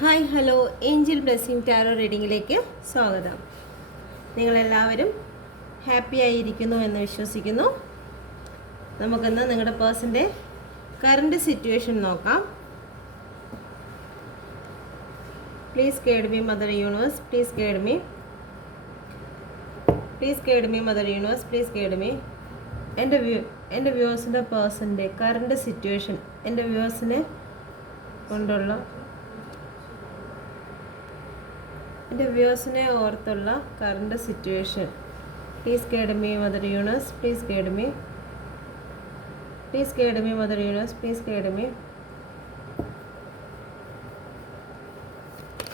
Hi hello angel blessing tarot റീഡിങ്ങിലേക്ക് സ്വാഗതം. നിങ്ങളെല്ലാവരും ഹാപ്പി ആയിരിക്കുന്നു എന്ന് വിശ്വസിക്കുന്നു. നമുക്കിന്ന് നിങ്ങളുടെ പേഴ്സൻ്റെ കറണ്ട് സിറ്റുവേഷൻ നോക്കാം. Please guide me mother universe, please guide me, please guide me mother universe, please guide me. എൻ്റെ വ്യൂവേഴ്സിൻ്റെ പേഴ്സൻ്റെ കറണ്ട് സിറ്റുവേഷൻ, എൻ്റെ വ്യൂവേഴ്സിനെ കൊണ്ടുള്ള, എൻ്റെ വ്യൂവേഴ്സിനെ ഓർത്തുള്ള current situation. Please guide me mother universe, please guide me, please guide me mother universe, please guide me,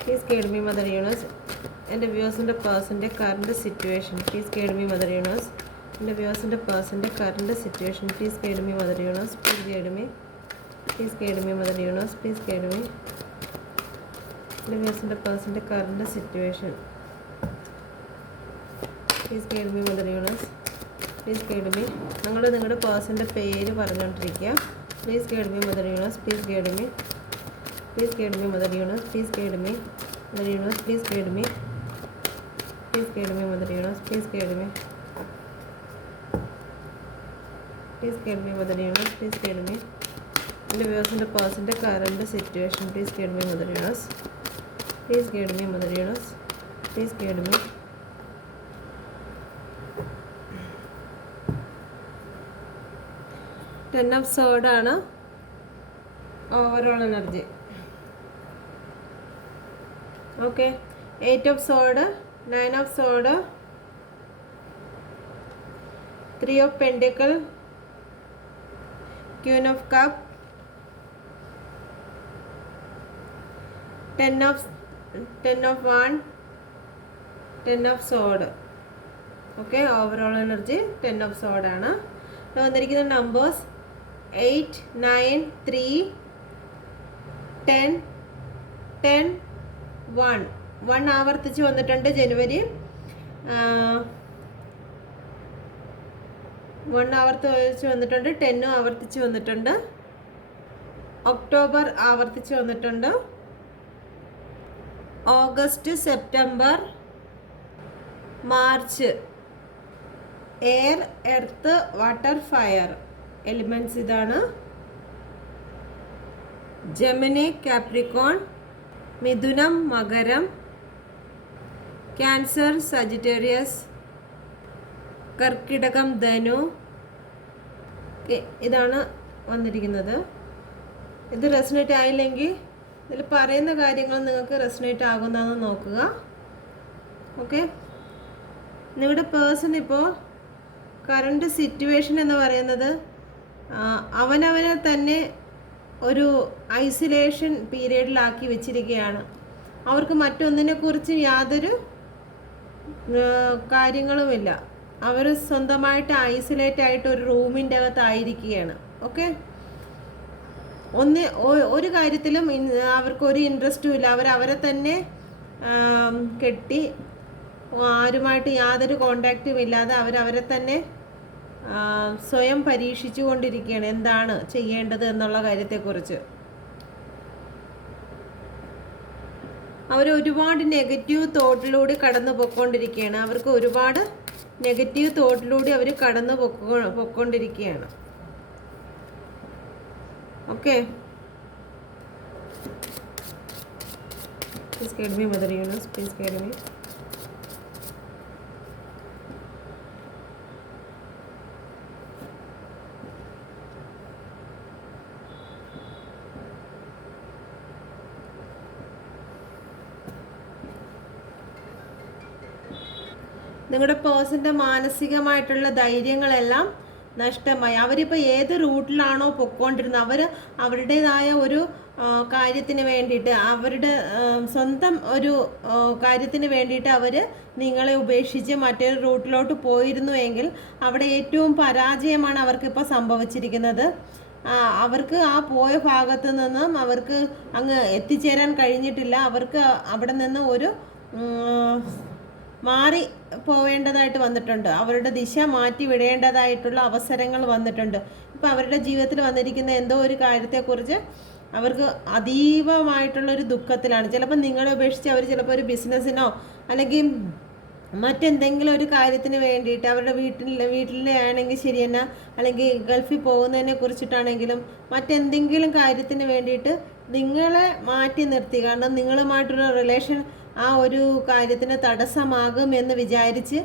please guide me mother universe. എൻ്റെ വ്യൂവേഴ്സിൻ്റെ പേഴ്സൻ്റെ current situation, please guide me mother universe. എൻ്റെ വ്യൂവേഴ്സിൻ്റെ പേഴ്സൻ്റെ current situation, please guide me mother universe, please guide me, please guide me mother universe, please guide me. എൻ്റെ വ്യൂവേഴ്സിൻ്റെ പേഴ്സൻ്റെ current situation, please guide me mother universe, please guide me. നിങ്ങളുടെ പേഴ്സൻ്റെ പേര് പറഞ്ഞുകൊണ്ടിരിക്കുക. Please guide me mother universe, please guide me, please guide me mother universe, please guide me mother universe, please guide me, please guide me mother universe, please guide me, please guide me mother universe, please guide me. എൻ്റെ വ്യൂവേഴ്സിൻ്റെ പേഴ്സൻ്റെ current situation, please guide me mother universe, please guide me mother universe, please guide me. Ten of sword ആണ് overall energy. Okay, 8 of sword, 9 of sword, 3 of pentacle, queen of cup, 10 of 1, 10 of sword. Okay, overall energy 10 of sword ആണ്. വന്നിരിക്കുന്ന numbers 8, 9, 3, 10, 10, 1 ആവർത്തിച്ച് വന്നിട്ടുണ്ട്. ജനുവരി 1 ആവർത്തിച്ച് വന്നിട്ടുണ്ട്. 10 ആവർത്തിച്ച് വന്നിട്ടുണ്ട്. October ആവർത്തിച്ച് വന്നിട്ടുണ്ട്. August, September, March. Air, earth, water, fire elements ഇതാണ്. ജെമിനി, കാപ്രിക്കോൺ, മിഥുനം, മകരം, ക്യാൻസർ, സജിറ്റേറിയസ്, കർക്കിടകം, ധനു. ഇതാണ് വന്നിരിക്കുന്നത്. ഇത് റെസണേറ്റ് ആയില്ലെങ്കിൽ ഇതിൽ പറയുന്ന കാര്യങ്ങൾ നിങ്ങൾക്ക് റെസണേറ്റ് ആകുന്നതെന്ന് നോക്കുക. ഓക്കെ, നിങ്ങളുടെ പേഴ്സൺ ഇപ്പോൾ കറണ്ട് സിറ്റുവേഷൻ എന്ന് പറയുന്നത് അവനവനെ തന്നെ ഒരു ഐസൊലേഷൻ പീരീഡിലാക്കി വെച്ചിരിക്കുകയാണ്. അവർക്ക് മറ്റൊന്നിനെക്കുറിച്ച് യാതൊരു കാര്യങ്ങളുമില്ല. അവർ സ്വന്തമായിട്ട് ഐസൊലേറ്റ് ആയിട്ട് ഒരു റൂമിൻ്റെ അകത്തായിരിക്കുകയാണ്. ഓക്കെ, ഒരു കാര്യത്തിലും അവർക്കൊരു ഇൻട്രസ്റ്റും ഇല്ല. അവരെ തന്നെ കെട്ടി ആരുമായിട്ട് യാതൊരു കോണ്ടാക്റ്റും ഇല്ലാതെ അവരെ തന്നെ സ്വയം പരീക്ഷിച്ചു കൊണ്ടിരിക്കുകയാണ് എന്താണ് ചെയ്യേണ്ടത് എന്നുള്ള കാര്യത്തെക്കുറിച്ച്. അവർ ഒരുപാട് നെഗറ്റീവ് തോട്ടിലൂടെ കടന്നു പൊയ്ക്കൊണ്ടിരിക്കുകയാണ്. അവർക്ക് ഒരുപാട് നെഗറ്റീവ് തോട്ടിലൂടെ അവർ കടന്നു പൊയ്ക്കൊണ്ടിരിക്കുകയാണ്. Okay, please guide me mother universe, please guide me. നിങ്ങളുടെ പേഴ്സൻ്റെ മാനസികമായിട്ടുള്ള ധൈര്യങ്ങളെല്ലാം നഷ്ടമായി. അവരിപ്പോൾ ഏത് റൂട്ടിലാണോ പൊയ്ക്കൊണ്ടിരുന്നത് അവരുടേതായ ഒരു കാര്യത്തിന് വേണ്ടിയിട്ട്, അവരുടെ സ്വന്തം ഒരു കാര്യത്തിന് വേണ്ടിയിട്ട് അവർ നിങ്ങളെ ഉപേക്ഷിച്ച് മറ്റൊരു റൂട്ടിലോട്ട് പോയിരുന്നുവെങ്കിൽ അവിടെ ഏറ്റവും പരാജയമാണ് അവർക്കിപ്പോൾ സംഭവിച്ചിരിക്കുന്നത്. അവർക്ക് ആ പോയ ഭാഗത്ത് നിന്നും അവർക്ക് അങ്ങ് എത്തിച്ചേരാൻ കഴിഞ്ഞിട്ടില്ല. അവർക്ക് അവിടെ നിന്ന് ഒരു മാറി പോവേണ്ടതായിട്ട് വന്നിട്ടുണ്ട്. അവരുടെ ദിശ മാറ്റി വിടേണ്ടതായിട്ടുള്ള അവസരങ്ങൾ വന്നിട്ടുണ്ട്. ഇപ്പോൾ അവരുടെ ജീവിതത്തിൽ വന്നിരിക്കുന്ന എന്തോ ഒരു കാര്യത്തെക്കുറിച്ച് അവർക്ക് അതീവമായിട്ടുള്ളൊരു ദുഃഖത്തിലാണ്. ചിലപ്പോൾ നിങ്ങളെ ഉപേക്ഷിച്ച് അവർ ചിലപ്പോൾ ഒരു ബിസിനസ്സിനോ അല്ലെങ്കിൽ മറ്റെന്തെങ്കിലും ഒരു കാര്യത്തിന് വേണ്ടിയിട്ട് അവരുടെ വീട്ടിലെ ആണെങ്കിൽ ശരി തന്നെ, അല്ലെങ്കിൽ ഗൾഫിൽ പോകുന്നതിനെ കുറിച്ചിട്ടാണെങ്കിലും മറ്റെന്തെങ്കിലും കാര്യത്തിന് വേണ്ടിയിട്ട് നിങ്ങളെ മാറ്റി നിർത്തി, കാരണം നിങ്ങളുമായിട്ടുള്ള റിലേഷൻ ആ ഒരു കാര്യത്തിന് തടസ്സമാകും എന്ന് വിചാരിച്ച്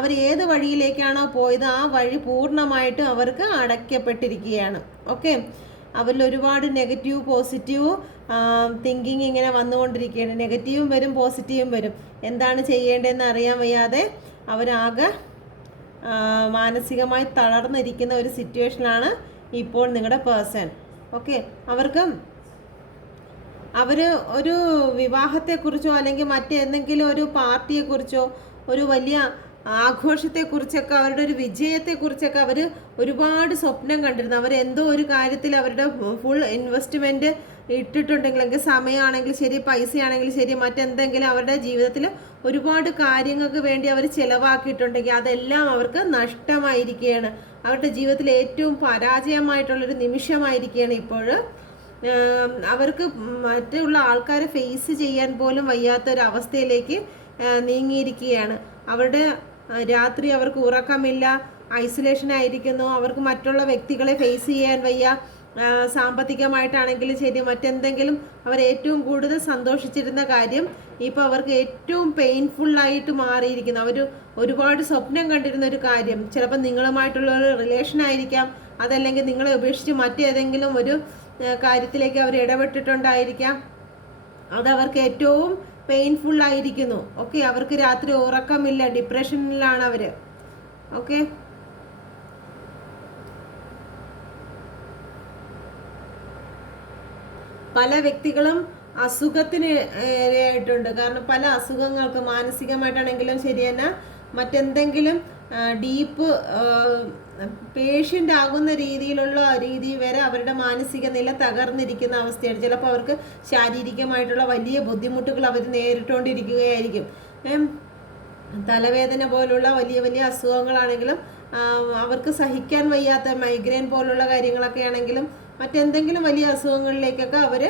അവർ ഏത് വഴിയിലേക്കാണോ പോയത് ആ വഴി പൂർണ്ണമായിട്ട് അവർക്ക് അടയ്ക്കപ്പെട്ടിരിക്കുകയാണ്. ഓക്കെ, അവരിൽ ഒരുപാട് നെഗറ്റീവ് പോസിറ്റീവ് തിങ്കിങ് ഇങ്ങനെ വന്നുകൊണ്ടിരിക്കുകയാണ്. നെഗറ്റീവും വരും പോസിറ്റീവും വരും. എന്താണ് ചെയ്യേണ്ടതെന്ന് അറിയാൻ വയ്യാതെ അവരാകെ മാനസികമായി തളർന്നിരിക്കുന്ന ഒരു സിറ്റുവേഷനിലാണ് ഇപ്പോൾ നിങ്ങളുടെ പേഴ്സൺ. ഓക്കെ, അവർ ഒരു വിവാഹത്തെക്കുറിച്ചോ അല്ലെങ്കിൽ മറ്റേതെങ്കിലും ഒരു പാർട്ടിയെക്കുറിച്ചോ ഒരു വലിയ ആഘോഷത്തെക്കുറിച്ചൊക്കെ അവരുടെ ഒരു വിജയത്തെക്കുറിച്ചൊക്കെ അവർ ഒരുപാട് സ്വപ്നം കണ്ടിരുന്നു. അവരെന്തോ ഒരു കാര്യത്തിൽ അവരുടെ ഫുൾ ഇൻവെസ്റ്റ്മെൻറ്റ് ഇട്ടിട്ടുണ്ടെങ്കിൽ, അല്ലെങ്കിൽ സമയമാണെങ്കിൽ ശരി, പൈസയാണെങ്കിൽ ശരി, മറ്റെന്തെങ്കിലും അവരുടെ ജീവിതത്തിൽ ഒരുപാട് കാര്യങ്ങൾക്ക് വേണ്ടി അവർ ചിലവാക്കിയിട്ടുണ്ടെങ്കിൽ അതെല്ലാം അവർക്ക് നഷ്ടമായിരിക്കുകയാണ്. അവരുടെ ജീവിതത്തിൽ ഏറ്റവും പരാജയമായിട്ടുള്ളൊരു നിമിഷമായിരിക്കുകയാണ് ഇപ്പോൾ. അവർക്ക് മറ്റുള്ള ആൾക്കാരെ ഫേസ് ചെയ്യാൻ പോലും വയ്യാത്തൊരവസ്ഥയിലേക്ക് നീങ്ങിയിരിക്കുകയാണ്. അവരുടെ രാത്രി അവർക്ക് ഉറക്കമില്ല, ഐസൊലേഷൻ ആയിരിക്കുന്നു, അവർക്ക് മറ്റുള്ള വ്യക്തികളെ ഫേസ് ചെയ്യാൻ വയ്യ. സാമ്പത്തികമായിട്ടാണെങ്കിലും ശരി, മറ്റെന്തെങ്കിലും അവർ ഏറ്റവും കൂടുതൽ സന്തോഷിച്ചിരുന്ന കാര്യം ഇപ്പോൾ അവർക്ക് ഏറ്റവും പെയിൻഫുള്ളായിട്ട് മാറിയിരിക്കുന്നു. അവർ ഒരുപാട് സ്വപ്നം കണ്ടിരുന്ന ഒരു കാര്യം ചിലപ്പോൾ നിങ്ങളുമായിട്ടുള്ള ഒരു റിലേഷൻ ആയിരിക്കാം, അതല്ലെങ്കിൽ നിങ്ങളെ ഉപേക്ഷിച്ച് മറ്റേതെങ്കിലും ഒരു കാര്യത്തിലേക്ക് അവർ ഇടപെട്ടിട്ടുണ്ടായിരിക്കാം. അതവർക്ക് ഏറ്റവും പെയിൻഫുള്ളായിരിക്കുന്നു. ഓക്കെ, അവർക്ക് രാത്രി ഉറക്കമില്ല, ഡിപ്രഷനിലാണ് അവർ. ഓക്കെ, പല വ്യക്തികളും അസുഖത്തിന് ഇരയായിട്ടുണ്ട്. കാരണം പല അസുഖങ്ങൾക്ക് മാനസികമായിട്ടാണെങ്കിലും ശരി തന്നെ, മറ്റെന്തെങ്കിലും ഡീപ്പ് പേഷ്യൻ്റ് ആകുന്ന രീതി വരെ അവരുടെ മാനസിക നില തകർന്നിരിക്കുന്ന അവസ്ഥയാണ്. ചിലപ്പോൾ അവർക്ക് ശാരീരികമായിട്ടുള്ള വലിയ ബുദ്ധിമുട്ടുകൾ അവർ നേരിട്ടുകൊണ്ടിരിക്കുകയായിരിക്കും. തലവേദന പോലുള്ള വലിയ വലിയ അസുഖങ്ങളാണെങ്കിലും അവർക്ക് സഹിക്കാൻ വയ്യാത്ത മൈഗ്രെയിൻ പോലുള്ള കാര്യങ്ങളൊക്കെ ആണെങ്കിലും മറ്റെന്തെങ്കിലും വലിയ അസുഖങ്ങളിലേക്കൊക്കെ അവർ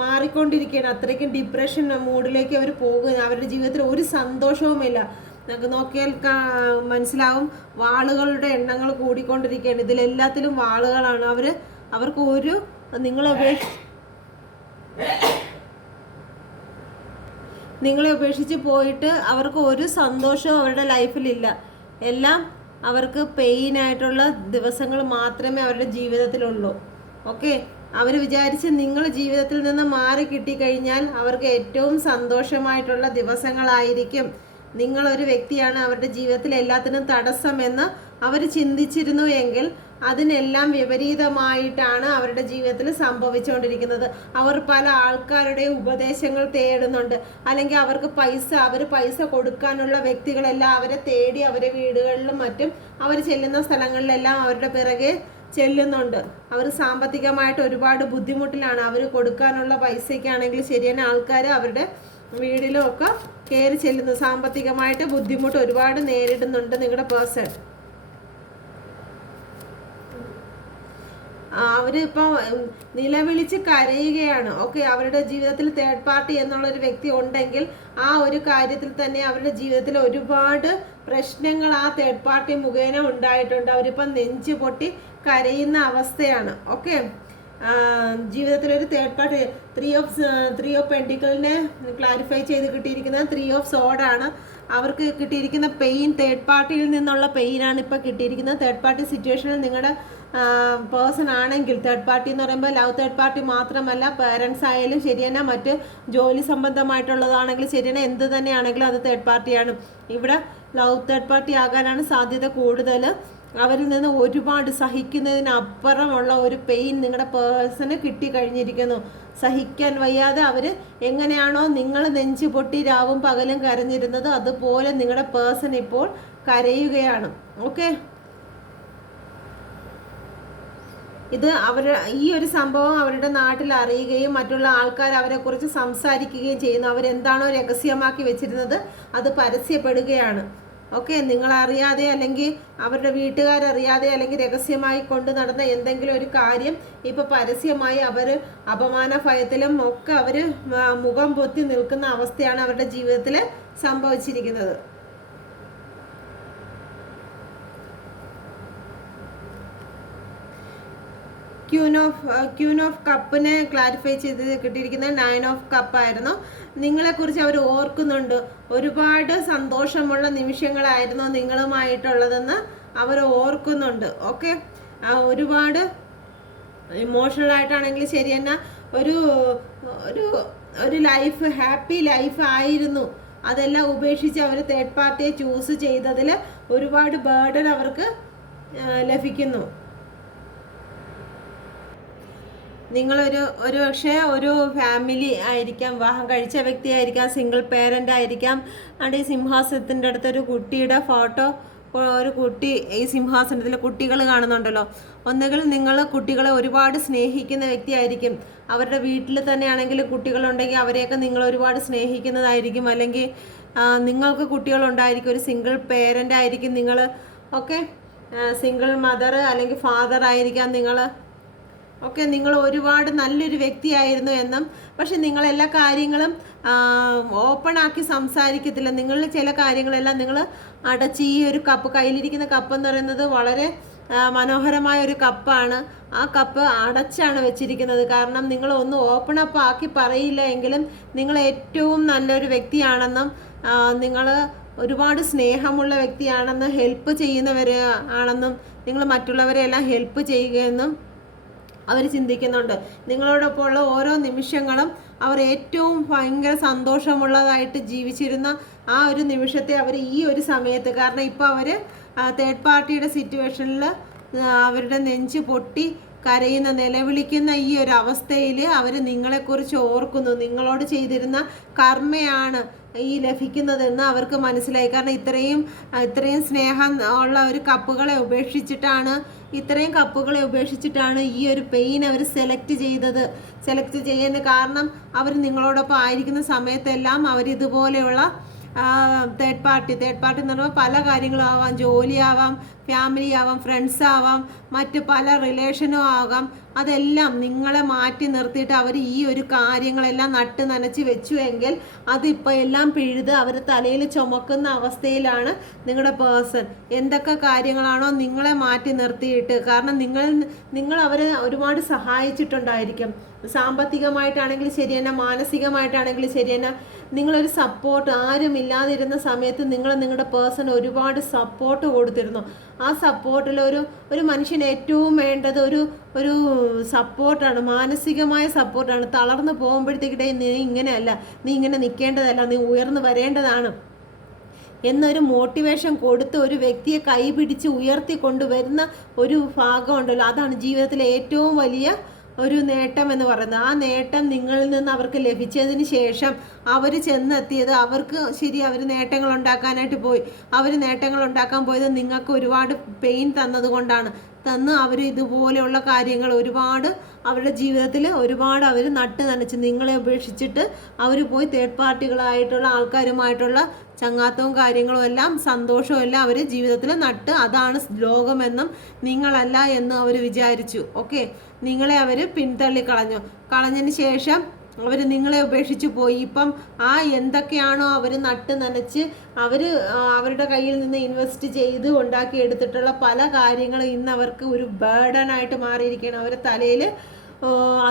മാറിക്കൊണ്ടിരിക്കുകയാണ്. അത്രയ്ക്കും ഡിപ്രഷൻ മൂഡിലേക്ക് അവർ പോകുക. അവരുടെ ജീവിതത്തിൽ ഒരു സന്തോഷവുമില്ല. നമുക്ക് നോക്കിയാൽ മനസ്സിലാവും, വാളുകളുടെ എണ്ണങ്ങൾ കൂടിക്കൊണ്ടിരിക്കുകയാണ്. ഇതിലെല്ലാത്തിലും വാളുകളാണ്. അവർക്ക് ഒരു നിങ്ങളെ ഉപേക്ഷിച്ച് പോയിട്ട് അവർക്ക് ഒരു സന്തോഷവും അവരുടെ ലൈഫിലില്ല. എല്ലാം അവർക്ക് പെയിനായിട്ടുള്ള ദിവസങ്ങൾ മാത്രമേ അവരുടെ ജീവിതത്തിലുള്ളൂ. ഓക്കെ, അവർ വിചാരിച്ച് നിങ്ങൾ ജീവിതത്തിൽ നിന്ന് മാറി കിട്ടിക്കഴിഞ്ഞാൽ അവർക്ക് ഏറ്റവും സന്തോഷമായിട്ടുള്ള ദിവസങ്ങളായിരിക്കും. നിങ്ങളൊരു വ്യക്തിയാണ് അവരുടെ ജീവിതത്തിൽ എല്ലാത്തിനും തടസ്സമെന്ന് അവർ ചിന്തിച്ചിരുന്നു എങ്കിൽ അതിനെല്ലാം വിപരീതമായിട്ടാണ് അവരുടെ ജീവിതത്തിൽ സംഭവിച്ചുകൊണ്ടിരിക്കുന്നത്. അവർ പല ആൾക്കാരുടെ ഉപദേശങ്ങൾ തേടുന്നുണ്ട്, അല്ലെങ്കിൽ അവർ പൈസ കൊടുക്കാനുള്ള വ്യക്തികളെല്ലാം അവരെ തേടി അവരുടെ വീടുകളിലും മറ്റും അവർ ചെല്ലുന്ന സ്ഥലങ്ങളിലെല്ലാം അവരുടെ പിറകെ ചെല്ലുന്നുണ്ട്. അവർ സാമ്പത്തികമായിട്ട് ഒരുപാട് ബുദ്ധിമുട്ടിലാണ്. അവർ കൊടുക്കാനുള്ള പൈസയ്ക്കാണെങ്കിൽ ശരിയാണ് ആൾക്കാർ അവരുടെ വീടിലും ഒക്കെ കയറി ചെല്ലുന്നു. സാമ്പത്തികമായിട്ട് ബുദ്ധിമുട്ട് ഒരുപാട് നേരിടുന്നുണ്ട് നിങ്ങളുടെ പേഴ്സൺ. അവരിപ്പോൾ നിലവിളിച്ച് കരയുകയാണ്. ഓക്കെ, അവരുടെ ജീവിതത്തിൽ തേർഡ് പാർട്ടി എന്നുള്ളൊരു വ്യക്തി ഉണ്ടെങ്കിൽ ആ ഒരു കാര്യത്തിൽ തന്നെ അവരുടെ ജീവിതത്തിൽ ഒരുപാട് പ്രശ്നങ്ങൾ ആ തേർഡ് പാർട്ടി മുഖേന ഉണ്ടായിട്ടുണ്ട്. അവരിപ്പം നെഞ്ചു പൊട്ടി കരയുന്ന അവസ്ഥയാണ്. ഓക്കെ, ജീവിതത്തിലൊരു തേർഡ് പാർട്ടി ത്രീ ഓഫ് പെൻഡിക്കിളിനെ ക്ലാരിഫൈ ചെയ്ത് കിട്ടിയിരിക്കുന്നത് 3 ഓഫ് സോഡാണ്. അവർക്ക് കിട്ടിയിരിക്കുന്ന പെയിൻ തേർഡ് പാർട്ടിയിൽ നിന്നുള്ള പെയിനാണ് ഇപ്പോൾ കിട്ടിയിരിക്കുന്നത്. തേർഡ് പാർട്ടി സിറ്റുവേഷനിൽ നിങ്ങളുടെ പേഴ്സൺ ആണെങ്കിൽ, തേർഡ് പാർട്ടി എന്ന് പറയുമ്പോൾ ലവ് തേർഡ് പാർട്ടി മാത്രമല്ല, പേരൻസ് ആയാലും ശരിയാണ്, മറ്റ് ജോലി സംബന്ധമായിട്ടുള്ളതാണെങ്കിലും ശരിയാണ്, എന്ത് തന്നെയാണെങ്കിലും അത് തേർഡ് പാർട്ടിയാണ്. ഇവിടെ ലവ് തേർഡ് പാർട്ടി ആകാനാണ് സാധ്യത കൂടുതൽ. അവരിൽ നിന്ന് ഒരുപാട് സഹിക്കുന്നതിനപ്പുറമുള്ള ഒരു പെയിൻ നിങ്ങളുടെ പേഴ്സണ് കിട്ടിക്കഴിഞ്ഞിരിക്കുന്നു. സഹിക്കാൻ വയ്യാതെ അവർ എങ്ങനെയാണോ നിങ്ങൾ നെഞ്ചു പൊട്ടി രാവും പകലും കരഞ്ഞിരുന്നത് അതുപോലെ നിങ്ങളുടെ പേഴ്സൺ ഇപ്പോൾ കരയുകയാണ്. ഓക്കെ, ഇത് ഈ ഒരു സംഭവം അവരുടെ നാട്ടിൽ അറിയുകയും മറ്റുള്ള ആൾക്കാർ അവരെക്കുറിച്ച് സംസാരിക്കുകയും ചെയ്യുന്നു. അവരെന്താണോ രഹസ്യമാക്കി വെച്ചിരുന്നത് അത് പരസ്യപ്പെടുകയാണ്. ഓക്കെ, നിങ്ങളറിയാതെ അല്ലെങ്കിൽ അവരുടെ വീട്ടുകാരറിയാതെ അല്ലെങ്കിൽ രഹസ്യമായി കൊണ്ട് നടന്ന എന്തെങ്കിലും ഒരു കാര്യം ഇപ്പോൾ പരസ്യമായി അവർ അപമാന ഭയത്തിലും ഒക്കെ അവർ മുഖം പൊത്തി നിൽക്കുന്ന അവസ്ഥയാണ് അവരുടെ ജീവിതത്തിൽ സംഭവിച്ചിരിക്കുന്നത്. ക്യൂൻ ഓഫ് കപ്പിനെ ക്ലാരിഫൈ ചെയ്ത് കിട്ടിയിരിക്കുന്നത് 9 ഓഫ് കപ്പ് ആയിരുന്നു. നിങ്ങളെക്കുറിച്ച് അവർ ഓർക്കുന്നുണ്ട്. ഒരുപാട് സന്തോഷമുള്ള നിമിഷങ്ങളായിരുന്നു നിങ്ങളുമായിട്ടുള്ളതെന്ന് അവർ ഓർക്കുന്നുണ്ട്. ഓക്കെ, ഒരുപാട് ഇമോഷണൽ ആയിട്ടാണെങ്കിൽ ശരി തന്നെ ഒരു ഒരു ഒരു ലൈഫ്, ഹാപ്പി ലൈഫ് ആയിരുന്നു. അതെല്ലാം ഉപേക്ഷിച്ച് അവർ തേർഡ് പാർട്ടിയെ ചൂസ് ചെയ്തതിൽ ഒരുപാട് ബേർഡൻ അവർക്ക് ലഭിക്കുന്നു. ഒരു പക്ഷേ ഒരു ഫാമിലി ആയിരിക്കാം, വിവാഹം കഴിച്ച വ്യക്തി ആയിരിക്കാം, സിംഗിൾ പേരൻ്റ് ആയിരിക്കാം. അവിടെ ഈ സിംഹാസനത്തിൻ്റെ അടുത്തൊരു കുട്ടിയുടെ ഫോട്ടോ, ഒരു കുട്ടി ഈ സിംഹാസനത്തിൽ കുട്ടികൾ കാണുന്നുണ്ടല്ലോ. ഒന്നുകിൽ നിങ്ങൾ കുട്ടികളെ ഒരുപാട് സ്നേഹിക്കുന്ന വ്യക്തിയായിരിക്കും. അവരുടെ വീട്ടിൽ തന്നെയാണെങ്കിൽ കുട്ടികളുണ്ടെങ്കിൽ അവരെയൊക്കെ നിങ്ങൾ ഒരുപാട് സ്നേഹിക്കുന്നതായിരിക്കും. അല്ലെങ്കിൽ നിങ്ങൾക്ക് കുട്ടികളുണ്ടായിരിക്കും, ഒരു സിംഗിൾ പേരൻ്റ് ആയിരിക്കും നിങ്ങൾ. ഓക്കെ, സിംഗിൾ മദർ അല്ലെങ്കിൽ ഫാദർ ആയിരിക്കാം നിങ്ങൾ. ഓക്കെ, നിങ്ങൾ ഒരുപാട് നല്ലൊരു വ്യക്തിയായിരുന്നു എന്നും, പക്ഷെ നിങ്ങളെല്ലാ കാര്യങ്ങളും ഓപ്പൺ ആക്കി സംസാരിക്കത്തില്ല. നിങ്ങൾ ചില കാര്യങ്ങളെല്ലാം നിങ്ങൾ അടച്ച്, ഈ ഒരു കപ്പ്, കയ്യിലിരിക്കുന്ന കപ്പ് എന്ന് പറയുന്നത് വളരെ മനോഹരമായ ഒരു കപ്പാണ്. ആ കപ്പ് അടച്ചാണ് വെച്ചിരിക്കുന്നത്. കാരണം നിങ്ങൾ ഒന്നും ഓപ്പൺ അപ്പ് ആക്കി പറയില്ല എങ്കിലും നിങ്ങൾ ഏറ്റവും നല്ലൊരു വ്യക്തിയാണെന്നും നിങ്ങൾ ഒരുപാട് സ്നേഹമുള്ള വ്യക്തിയാണെന്നും ഹെൽപ്പ് ചെയ്യുന്നവർ ആണെന്നും നിങ്ങൾ മറ്റുള്ളവരെല്ലാം ഹെൽപ്പ് ചെയ്യുകയെന്നും അവർ ചിന്തിക്കുന്നുണ്ട്. നിങ്ങളോടൊപ്പമുള്ള ഓരോ നിമിഷങ്ങളും അവർ ഏറ്റവും ഭയങ്കര സന്തോഷമുള്ളതായിട്ട് ജീവിച്ചിരുന്ന ആ ഒരു നിമിഷത്തെ അവർ ഈ ഒരു സമയത്ത്, കാരണം ഇപ്പോൾ അവർ തേർഡ് പാർട്ടിയുടെ സിറ്റുവേഷനിൽ അവരുടെ നെഞ്ച് പൊട്ടി കരയുന്ന, നിലവിളിക്കുന്ന ഈ ഒരു അവസ്ഥയിൽ അവർ നിങ്ങളെക്കുറിച്ച് ഓർക്കുന്നു. നിങ്ങളോട് ചെയ്തിരുന്ന കർമ്മയാണ് ഈ ലഭിക്കുന്നതെന്ന് അവർക്ക് മനസ്സിലായി. കാരണം ഇത്രയും സ്നേഹം ഉള്ള ഒരു കപ്പുകളെ ഉപേക്ഷിച്ചിട്ടാണ് ഈ ഒരു പെയിൻ അവർ സെലക്ട് ചെയ്യുന്ന കാരണം അവർ നിങ്ങളോടൊപ്പം ആയിരിക്കുന്ന സമയത്തെല്ലാം അവരിതുപോലെയുള്ള തേർഡ് പാർട്ടി എന്ന് പറയുമ്പോൾ പല കാര്യങ്ങളും ആവാം. ജോലിയാവാം, ഫാമിലി ആവാം, ഫ്രണ്ട്സ് ആവാം, മറ്റ് പല റിലേഷനും ആകാം. അതെല്ലാം നിങ്ങളെ മാറ്റി നിർത്തിയിട്ട് അവർ ഈ ഒരു കാര്യങ്ങളെല്ലാം നട്ട് നനച്ച് വെച്ചു എങ്കിൽ അതിപ്പോൾ എല്ലാം പിഴുത് അവർ തലയിൽ ചുമക്കുന്ന അവസ്ഥയിലാണ് നിങ്ങളുടെ പേഴ്സൺ. എന്തൊക്കെ കാര്യങ്ങളാണോ നിങ്ങളെ മാറ്റി നിർത്തിയിട്ട്, കാരണം നിങ്ങൾ അവരെ ഒരുപാട് സഹായിച്ചിട്ടുണ്ടായിരിക്കും. സാമ്പത്തികമായിട്ടാണെങ്കിൽ ശരി തന്നെ, മാനസികമായിട്ടാണെങ്കിൽ ശരി തന്നെ. നിങ്ങളൊരു സപ്പോർട്ട്, ആരും ഇല്ലാതിരുന്ന സമയത്ത് നിങ്ങളുടെ പേഴ്സൺ ഒരുപാട് സപ്പോർട്ട് കൊടുത്തിരുന്നു. ആ സപ്പോർട്ടിൽ ഒരു മനുഷ്യന് ഏറ്റവും വേണ്ടത് ഒരു സപ്പോർട്ടാണ്, മാനസികമായ സപ്പോർട്ടാണ്. തളർന്നു പോകുമ്പോഴത്തേക്കിടെ നീ ഇങ്ങനെയല്ല, നീ ഇങ്ങനെ നിൽക്കേണ്ടതല്ല, നീ ഉയർന്നു വരേണ്ടതാണ് എന്നൊരു മോട്ടിവേഷൻ കൊടുത്ത് ഒരു വ്യക്തിയെ കൈപിടിച്ച് ഉയർത്തി കൊണ്ടുവരുന്ന ഒരു ഭാഗമുണ്ടല്ലോ, അതാണ് ജീവിതത്തിലെ ഏറ്റവും വലിയ ഒരു നേട്ടം എന്ന് പറയുന്നത്. ആ നേട്ടം നിങ്ങളിൽ നിന്ന് അവർക്ക് ലഭിച്ചതിന് ശേഷം അവർ ചെന്നെത്തിയത്, അവർക്ക് ശരി അവർ നേട്ടങ്ങൾ ഉണ്ടാക്കാനായിട്ട് പോയി. അവർ നേട്ടങ്ങൾ ഉണ്ടാക്കാൻ പോയത് നിങ്ങൾക്ക് ഒരുപാട് പെയിൻ തന്നതുകൊണ്ടാണ്. അവർ ഇതുപോലെയുള്ള കാര്യങ്ങൾ ഒരുപാട് അവരുടെ ജീവിതത്തിൽ ഒരുപാട് അവർ നട്ട് നനച്ച് നിങ്ങളെ ഉപേക്ഷിച്ചിട്ട് അവർ പോയി തേർഡ് പാർട്ടികളായിട്ടുള്ള ആൾക്കാരുമായിട്ടുള്ള ചങ്ങാത്തവും കാര്യങ്ങളും എല്ലാം സന്തോഷവും എല്ലാം അവർ ജീവിതത്തിൽ നട്ട്, അതാണ് ലോകമെന്നും നിങ്ങളല്ല എന്ന് അവർ വിചാരിച്ചു. ഓക്കെ, നിങ്ങളെ അവർ കളഞ്ഞതിന് ശേഷം അവർ നിങ്ങളെ ഉപേക്ഷിച്ച് പോയി. ഇപ്പം എന്തൊക്കെയാണോ അവർ നട്ട് നനച്ച് അവരുടെ കയ്യിൽ നിന്ന് ഇൻവെസ്റ്റ് ചെയ്ത് ഉണ്ടാക്കിയെടുത്തിട്ടുള്ള പല കാര്യങ്ങളും ഇന്ന് അവർക്ക് ഒരു ബേർഡനായിട്ട് മാറിയിരിക്കുകയാണ്. അവരുടെ തലയിൽ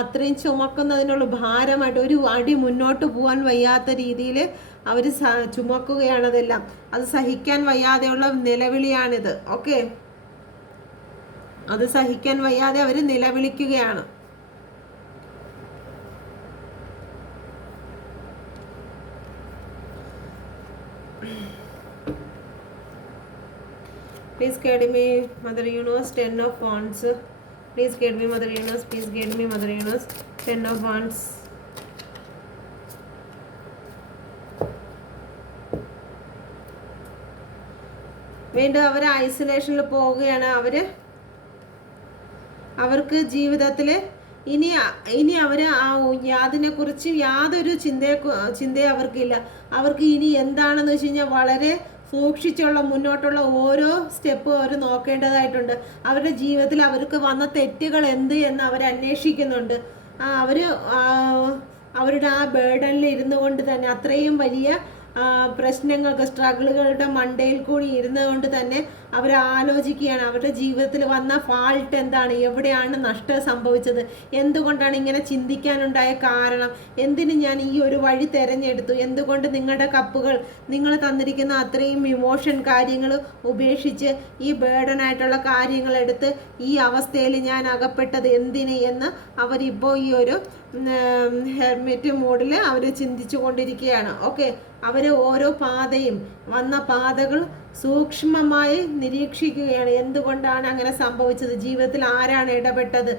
അത്രയും ചുമക്കുന്നതിനുള്ള ഭാരമായിട്ട് ഒരു അടി മുന്നോട്ട് പോകാൻ വയ്യാത്ത രീതിയിൽ അവർ ചുമക്കുകയാണതെല്ലാം. അത് സഹിക്കാൻ വയ്യാതെയുള്ള നിലവിളിയാണിത്. ഓക്കെ, അത് സഹിക്കാൻ വയ്യാതെ അവർ നിലവിളിക്കുകയാണ്. Please guide me, Mother Universe. 10 of Wands. Please guide me, Mother Universe. Please guide me, Mother Universe. 10 of Wands. വീണ്ടും അവർ ഐസൊലേഷനിൽ പോവുകയാണ്. അവർക്ക് ജീവിതത്തിൽ ഇനി അവർ അതിനെക്കുറിച്ച് യാതൊരു ചിന്തയും അവർക്കില്ല. അവർക്ക് ഇനി എന്താണെന്ന് വെച്ച് കഴിഞ്ഞാൽ വളരെ സൂക്ഷിച്ചുള്ള മുന്നോട്ടുള്ള ഓരോ സ്റ്റെപ്പും അവർ നോക്കേണ്ടതായിട്ടുണ്ട്. അവരുടെ ജീവിതത്തിൽ അവർക്ക് വന്ന തെറ്റുകൾ എന്ത് എന്ന് അവർ അന്വേഷിക്കുന്നുണ്ട്. അവർ അവരുടെ ആ ബേർഡനിൽ ഇരുന്നു കൊണ്ട് തന്നെ അത്രയും വലിയ പ്രശ്നങ്ങൾക്ക് സ്ട്രഗിളുകളുടെ മണ്ടയിൽ കൂടി ഇരുന്നുകൊണ്ട് തന്നെ അവർ ആലോചിക്കുകയാണ് അവരുടെ ജീവിതത്തിൽ വന്ന ഫാൾട്ട് എന്താണ്, എവിടെയാണ് നഷ്ടം സംഭവിച്ചത്, എന്തുകൊണ്ടാണ് ഇങ്ങനെ ചിന്തിക്കാനുണ്ടായ കാരണം, എന്തിന് ഞാൻ ഈ ഒരു വഴി തിരഞ്ഞെടുത്തു, എന്തുകൊണ്ട് നിങ്ങളുടെ കപ്പുകൾ നിങ്ങൾ തന്നിരിക്കുന്ന അത്രയും ഇമോഷൻ കാര്യങ്ങൾ ഉപേക്ഷിച്ച് ഈ ബേർഡനായിട്ടുള്ള കാര്യങ്ങൾ എടുത്ത് ഈ അവസ്ഥയിൽ ഞാൻ അകപ്പെട്ടത് എന്തിന് എന്ന് അവരിപ്പോൾ ഈ ഒരു ഹെർമിറ്റ് മോഡിൽ അവർ ചിന്തിച്ചു കൊണ്ടിരിക്കുകയാണ്. ഓക്കെ, അവർ ഓരോ പാതയും വന്ന പാതകൾ സൂക്ഷ്മമായി നിരീക്ഷിക്കുകയാണ്. എന്തുകൊണ്ടാണ് അങ്ങനെ സംഭവിച്ചത്, ജീവിതത്തിൽ ആരാണ് ഇടപെട്ടത്,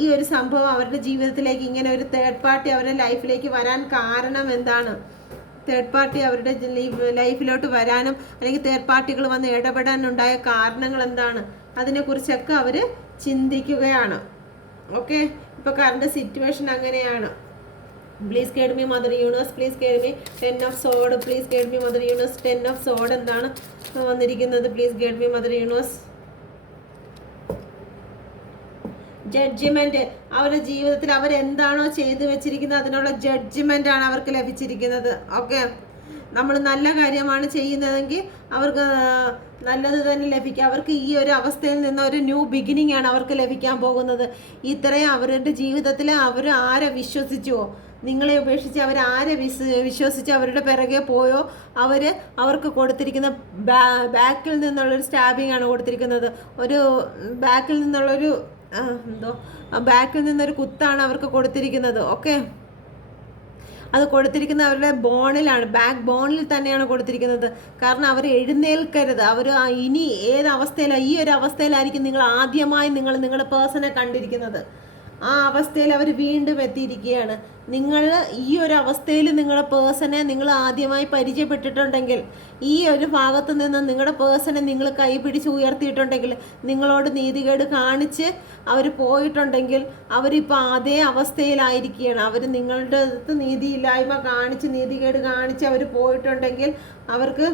ഈ ഒരു സംഭവം അവരുടെ ജീവിതത്തിലേക്ക് ഇങ്ങനെ ഒരു തേർഡ് പാർട്ടി അവരുടെ ലൈഫിലേക്ക് വരാൻ കാരണം എന്താണ്, തേർഡ് പാർട്ടി അവരുടെ ലൈഫിലോട്ട് വരാനും അല്ലെങ്കിൽ തേർഡ് പാർട്ടികൾ വന്ന് ഇടപെടാനുണ്ടായ കാരണങ്ങൾ എന്താണ്, അതിനെക്കുറിച്ചൊക്കെ അവർ ചിന്തിക്കുകയാണ്. ഓക്കെ, ഇപ്പോൾ കറണ്ട് സിറ്റുവേഷൻ അങ്ങനെയാണ്. Please guide me mother universe, please guide me 10 of swords, please guide me mother universe 10 of swords എന്താണ് വന്നിരിക്കുന്നത്, please guide me mother universe. Judgement, അവരുടെ ജീവിതത്തിൽ അവരെന്താണോ ചെയ്തു വെച്ചിരിക്കുന്നത് അതിനുള്ള ജഡ്ജ്മെന്റ് ആണ് അവർക്ക് ലഭിച്ചിരിക്കുന്നത്. ഓക്കെ, നമ്മൾ നല്ല കാര്യമാണ് ചെയ്യുന്നതെങ്കിൽ അവർക്ക് നല്ലത് തന്നെ ലഭിക്കുക. അവർക്ക് ഈ ഒരു അവസ്ഥയിൽ നിന്ന് ഒരു ന്യൂ ബിഗിനിങ് ആണ് അവർക്ക് ലഭിക്കാൻ പോകുന്നത്. ഇത്രയും അവരുടെ ജീവിതത്തിൽ അവർ ആരെ വിശ്വസിച്ചുവോ, നിങ്ങളെ ഉപേക്ഷിച്ച് അവരാരെ വിശ്വസിച്ച് അവരുടെ പിറകെ പോയോ അവർക്ക് കൊടുത്തിരിക്കുന്ന ബാക്കിൽ നിന്നുള്ളൊരു സ്റ്റാബിങ് ആണ് കൊടുത്തിരിക്കുന്നത്. ഒരു ബാക്കിൽ നിന്നുള്ളൊരു ബാക്കിൽ നിന്നൊരു കുത്താണ് അവർക്ക് കൊടുത്തിരിക്കുന്നത്. ഓക്കെ, അത് കൊടുത്തിരിക്കുന്നത് അവരുടെ ബോണിലാണ്, ബാക്ക് ബോണിൽ തന്നെയാണ് കൊടുത്തിരിക്കുന്നത്. കാരണം അവർ എഴുന്നേൽക്കരുത്, അവർ ഇനി ഏത് അവസ്ഥയിലാണ്, ഈ ഒരു അവസ്ഥയിലായിരിക്കും നിങ്ങൾ ആദ്യമായി നിങ്ങളുടെ പേഴ്സണെ കണ്ടിരിക്കുന്നത്. ആ അവസ്ഥയിൽ അവർ വീണ്ടും എത്തിയിരിക്കുകയാണ്. നിങ്ങൾ ഈ ഒരു അവസ്ഥയിൽ നിങ്ങളുടെ പേഴ്സണെ നിങ്ങൾ ആദ്യമായി പരിചയപ്പെട്ടിട്ടുണ്ടെങ്കിൽ, ഈ ഒരു ഭാഗത്ത് നിന്ന് നിങ്ങളുടെ പേഴ്സണെ നിങ്ങൾ കൈപിടിച്ച് ഉയർത്തിയിട്ടുണ്ടെങ്കിൽ, നിങ്ങളോട് നീതികേട് കാണിച്ച് അവർ പോയിട്ടുണ്ടെങ്കിൽ അവരിപ്പോൾ അതേ അവസ്ഥയിലായിരിക്കുകയാണ്. അവർ നിങ്ങളുടെ അടുത്ത് നീതിയില്ലായ്മ കാണിച്ച് നീതികേട് കാണിച്ച് അവർ പോയിട്ടുണ്ടെങ്കിൽ അവർക്ക്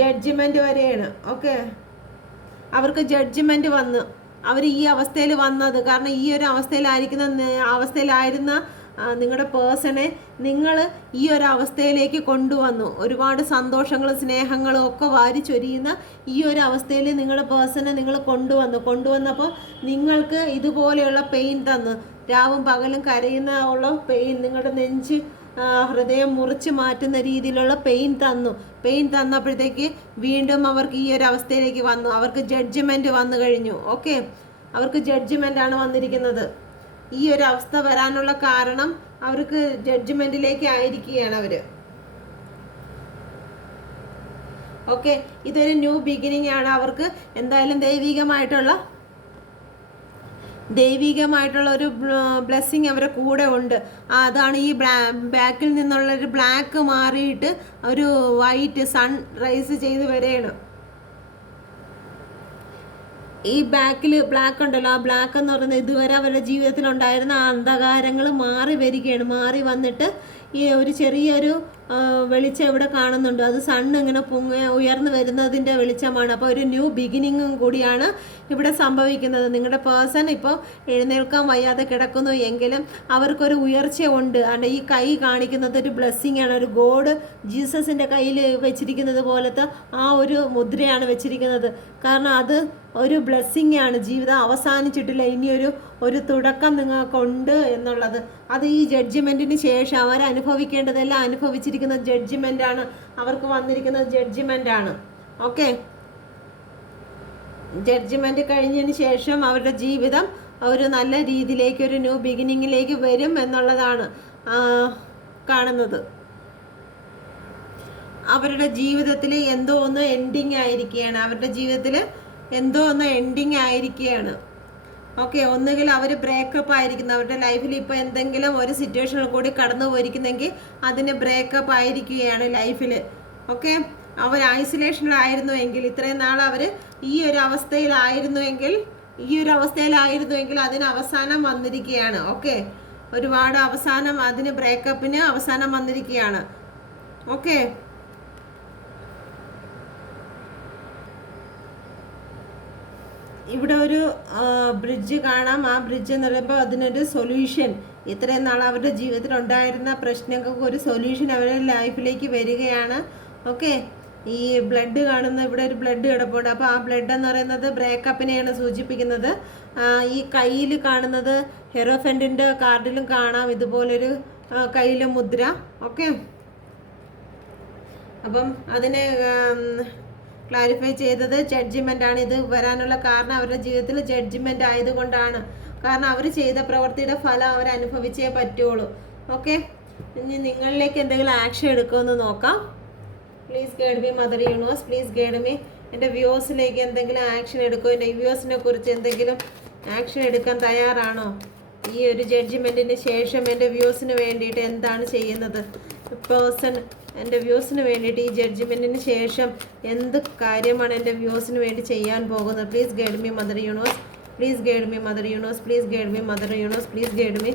ജഡ്ജ്മെൻറ്റ് വരെയാണ്. ഓക്കെ, അവർക്ക് ജഡ്ജ്മെൻറ്റ് വന്ന് അവർ ഈ അവസ്ഥയിൽ വന്നത് കാരണം ഈ ഒരു അവസ്ഥയിലായിരുന്ന നിങ്ങളുടെ പേഴ്സണെ നിങ്ങൾ ഈ ഒരു അവസ്ഥയിലേക്ക് കൊണ്ടുവന്നു. ഒരുപാട് സന്തോഷങ്ങളും സ്നേഹങ്ങളും ഒക്കെ വാരിച്ചൊരിയുന്ന ഈ ഒരു അവസ്ഥയിൽ നിങ്ങളുടെ പേഴ്സണെ നിങ്ങൾ കൊണ്ടുവന്നപ്പോൾ നിങ്ങൾക്ക് ഇതുപോലെയുള്ള പെയിൻ തന്നു, രാവും പകലും കരയുന്ന പെയിൻ, നിങ്ങളുടെ നെഞ്ച് ഹൃദയം മുറിച്ച് മാറ്റുന്ന രീതിയിലുള്ള പെയിൻ തന്നപ്പോഴത്തേക്ക് വീണ്ടും അവർക്ക് ഈ ഒരു അവസ്ഥയിലേക്ക് വന്നു. അവർക്ക് ജഡ്ജ്മെൻറ്റ് വന്നു കഴിഞ്ഞു. ഓക്കെ, അവർക്ക് ജഡ്ജ്മെൻ്റാണ് വന്നിരിക്കുന്നത്. ഈ ഒരു അവസ്ഥ വരാനുള്ള കാരണം അവർക്ക് ജഡ്ജ്മെൻറ്റിലേക്ക് ആയിരിക്കുകയാണ് അവർ. ഓക്കെ, ഇതൊരു ന്യൂ ബിഗിനിങ് ആണ്. അവർക്ക് എന്തായാലും ദൈവികമായിട്ടുള്ള ഒരു ബ്ലെസ്സിങ് അവരുടെ കൂടെ ഉണ്ട്. അതാണ് ഈ ബാക്കിൽ നിന്നുള്ളൊരു ബ്ലാക്ക് മാറിയിട്ട് ഒരു വൈറ്റ് സൺ റൈസ് ചെയ്ത് വരികയാണ്. ഈ ബാക്കിൽ ബ്ലാക്ക് ഉണ്ടല്ലോ, ആ ബ്ലാക്ക് എന്ന് പറയുന്നത് ഇതുവരെ അവരുടെ ജീവിതത്തിലുണ്ടായിരുന്ന അന്ധകാരങ്ങൾ മാറി മാറി വന്നിട്ട് ഈ ഒരു ചെറിയൊരു വെളിച്ചം ഇവിടെ കാണുന്നുണ്ട്. അത് സണ്ണ് ഇങ്ങനെ ഉയർന്നു വരുന്നതിൻ്റെ വെളിച്ചമാണ്. അപ്പോൾ ഒരു ന്യൂ ബിഗിനിങ്ങും കൂടിയാണ് ഇവിടെ സംഭവിക്കുന്നത്. നിങ്ങളുടെ പേഴ്സൺ ഇപ്പോൾ എഴുന്നേൽക്കാൻ വയ്യാതെ കിടക്കുന്നു എങ്കിലും അവർക്കൊരു ഉയർച്ച ഉണ്ട്. അല്ല, ഈ കൈ കാണിക്കുന്നത് ഒരു ബ്ലെസ്സിങ് ആണ്. ഒരു ഗോഡ് ജീസസിൻ്റെ കയ്യിൽ വെച്ചിരിക്കുന്നത് പോലത്തെ ആ ഒരു മുദ്രയാണ് വെച്ചിരിക്കുന്നത്. കാരണം അത് ഒരു ബ്ലെസ്സിങ് ആണ്. ജീവിതം അവസാനിച്ചിട്ടില്ല, ഇനിയൊരു തുടക്കം നിങ്ങൾക്കുണ്ട് എന്നുള്ളത്. അത് ഈ ജഡ്ജ്മെൻറ്റിന് ശേഷം അനുഭവിക്കേണ്ടതെല്ലാം അനുഭവിച്ചിരിക്കുന്ന ജഡ്ജ്മെൻ്റാണ്. അവർക്ക് വന്നിരിക്കുന്നത് ജഡ്ജ്മെൻ്റാണ്. ഓക്കെ, ജഡ്ജ്മെൻറ്റ് കഴിഞ്ഞതിന് ശേഷം അവരുടെ ജീവിതം ഒരു നല്ല രീതിയിലേക്ക്, ഒരു ന്യൂ ബിഗിനിങ്ങിലേക്ക് വരും എന്നുള്ളതാണ് കാണുന്നത്. അവരുടെ ജീവിതത്തിൽ എന്തോ ഒന്ന് എൻഡിങ് ആയിരിക്കുകയാണ്. ഓക്കെ, ഒന്നുകിൽ അവർ ബ്രേക്കപ്പ് ആയിരിക്കുന്നു. അവരുടെ ലൈഫിൽ ഇപ്പോൾ എന്തെങ്കിലും ഒരു സിറ്റുവേഷനിൽ കൂടി കടന്നു പോയിരിക്കുന്നെങ്കിൽ അതിന് ബ്രേക്കപ്പ് ആയിരിക്കുകയാണ് ലൈഫിൽ. ഓക്കെ, അവർ ഐസൊലേഷനിലായിരുന്നുവെങ്കിൽ, ഇത്രയും നാൾ അവർ ഈ ഒരു അവസ്ഥയിലായിരുന്നുവെങ്കിൽ അതിന് അവസാനം വന്നിരിക്കുകയാണ്. ഓക്കെ, ഒരുപാട് അതിന് ബ്രേക്കപ്പിന് അവസാനം വന്നിരിക്കുകയാണ്. ഓക്കെ, ഇവിടെ ഒരു ബ്രിഡ്ജ് കാണാം. ആ ബ്രിഡ്ജ് എന്ന് പറയുമ്പോൾ അതിനൊരു സൊല്യൂഷൻ, ഇത്രയും നാൾ അവരുടെ ജീവിതത്തിൽ ഉണ്ടായിരുന്ന പ്രശ്നങ്ങൾക്ക് ഒരു സൊല്യൂഷൻ അവരുടെ ലൈഫിലേക്ക് വരികയാണ്. ഓക്കെ, ഈ ബ്ലഡ് കാണുന്ന ഇവിടെ ഒരു ബ്ലഡ് കിടപ്പുണ്ട്. അപ്പോൾ ആ ബ്ലഡ് എന്ന് പറയുന്നത് ബ്രേക്കപ്പിനെയാണ് സൂചിപ്പിക്കുന്നത്. ഈ കയ്യിൽ കാണുന്നത് ഹെറോഫെൻറ്റിൻ്റെ കാർഡിലും കാണാം ഇതുപോലൊരു കയ്യിലെ മുദ്ര. ഓക്കെ, അപ്പം അതിനെ ക്ലാരിഫൈ ചെയ്തത് ജഡ്ജിമെൻ്റ് ആണ്. ഇത് വരാനുള്ള കാരണം അവരുടെ ജീവിതത്തിൽ ജഡ്ജിമെൻ്റ് ആയതുകൊണ്ടാണ്. കാരണം അവർ ചെയ്ത പ്രവൃത്തിയുടെ ഫലം അവർ അനുഭവിച്ചേ പറ്റുള്ളൂ. ഓക്കെ, ഇനി നിങ്ങളിലേക്ക് എന്തെങ്കിലും ആക്ഷൻ എടുക്കുമെന്ന് നോക്കാം. Please guide me mother universe, please guide me. എൻ്റെ വ്യൂസിലേക്ക് എന്തെങ്കിലും ആക്ഷൻ എടുക്കുമോ? എൻ്റെ വ്യൂസിനെ കുറിച്ച് എന്തെങ്കിലും ആക്ഷൻ എടുക്കാൻ തയ്യാറാണോ? ഈ ഒരു ജഡ്ജിമെൻറ്റിന് ശേഷം എൻ്റെ വ്യൂസിന് വേണ്ടിയിട്ട് എന്താണ് ചെയ്യുന്നത് പേഴ്സൺ? എൻ്റെ വ്യൂസിന് വേണ്ടിയിട്ട് ഈ ജഡ്ജിമെൻറ്റിന് ശേഷം എന്ത് കാര്യമാണ് എൻ്റെ വ്യൂസിന് വേണ്ടി ചെയ്യാൻ പോകുന്നത്? Please guide me mother universe, please guide me mother universe, please guide me mother universe, please guide me.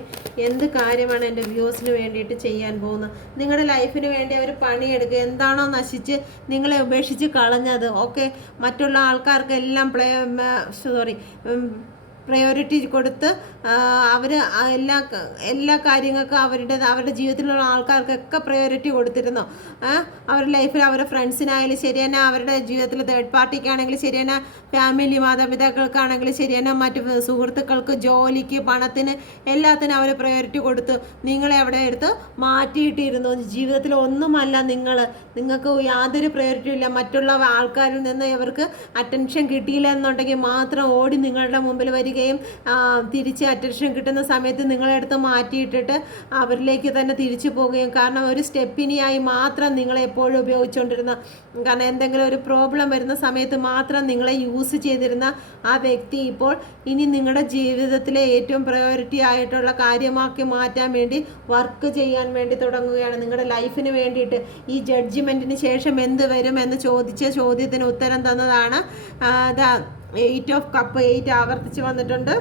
എന്ത് കാര്യമാണ് എൻ്റെ വ്യൂസിന് വേണ്ടിയിട്ട് ചെയ്യാൻ പോകുന്നത്? നിങ്ങളുടെ ലൈഫിന് വേണ്ടി അവർ പണിയെടുക്കുക. എന്താണോ നശിച്ച് നിങ്ങളെ ഉപേക്ഷിച്ച് കളഞ്ഞത്, ഓക്കെ, മറ്റുള്ള ആൾക്കാർക്കെല്ലാം പ്രയോറിറ്റി കൊടുത്ത് അവർ എല്ലാ കാര്യങ്ങൾക്കും അവരുടെ ജീവിതത്തിലുള്ള ആൾക്കാർക്കൊക്കെ പ്രയോറിറ്റി കൊടുത്തിരുന്നു. അവരുടെ ലൈഫിൽ അവരുടെ ഫ്രണ്ട്സിനായാലും ശരി തന്നെ, അവരുടെ ജീവിതത്തിൽ തേർഡ് പാർട്ടിക്കാണെങ്കിലും ശരി തന്നെ, ഫാമിലി മാതാപിതാക്കൾക്കാണെങ്കിലും ശരി തന്നെ, മറ്റു സുഹൃത്തുക്കൾക്ക്, ജോലിക്ക്, പണത്തിന്, എല്ലാത്തിനും അവർ പ്രയോറിറ്റി കൊടുത്തു. നിങ്ങളെ അവിടെ എടുത്ത് മാറ്റിയിട്ടിരുന്നു. ജീവിതത്തിൽ ഒന്നുമല്ല നിങ്ങൾക്ക് യാതൊരു പ്രയോറിറ്റി ഇല്ല. മറ്റുള്ള ആൾക്കാരിൽ നിന്ന് ഇവർക്ക് അറ്റൻഷൻ കിട്ടിയില്ല എന്നുണ്ടെങ്കിൽ മാത്രം ഓടി നിങ്ങളുടെ മുമ്പിൽ വരികയും തിരിച്ച് അറ്റൻഷൻ കിട്ടുന്ന സമയത്ത് നിങ്ങളെടുത്ത് മാറ്റിയിട്ടിട്ട് അവരിലേക്ക് തന്നെ തിരിച്ചു പോവുകയും, കാരണം ഒരു സ്റ്റെപ്പിനിയായി മാത്രം നിങ്ങളെ എപ്പോഴും ഉപയോഗിച്ചുകൊണ്ടിരുന്ന, കാരണം എന്തെങ്കിലും ഒരു പ്രോബ്ലം വരുന്ന സമയത്ത് മാത്രം നിങ്ങളെ യൂസ് ചെയ്തിരുന്ന ആ വ്യക്തി ഇപ്പോൾ ഇനി നിങ്ങളുടെ ജീവിതത്തിലെ ഏറ്റവും പ്രയോറിറ്റി ആയിട്ടുള്ള കാര്യമാക്കി മാറ്റാൻ വേണ്ടി വർക്ക് ചെയ്യാൻ വേണ്ടി തുടങ്ങുകയാണ്. നിങ്ങളുടെ ലൈഫിന് വേണ്ടിയിട്ട് ഈ ജഡ്ജിമെൻറ്റിന് ശേഷം എന്ത് വരും എന്ന് ചോദിച്ച ചോദ്യത്തിന് ഉത്തരം തന്നതാണ് 8 ഓഫ് കപ്പ്. 8 ആവർത്തിച്ച് വന്നിട്ടുണ്ട്.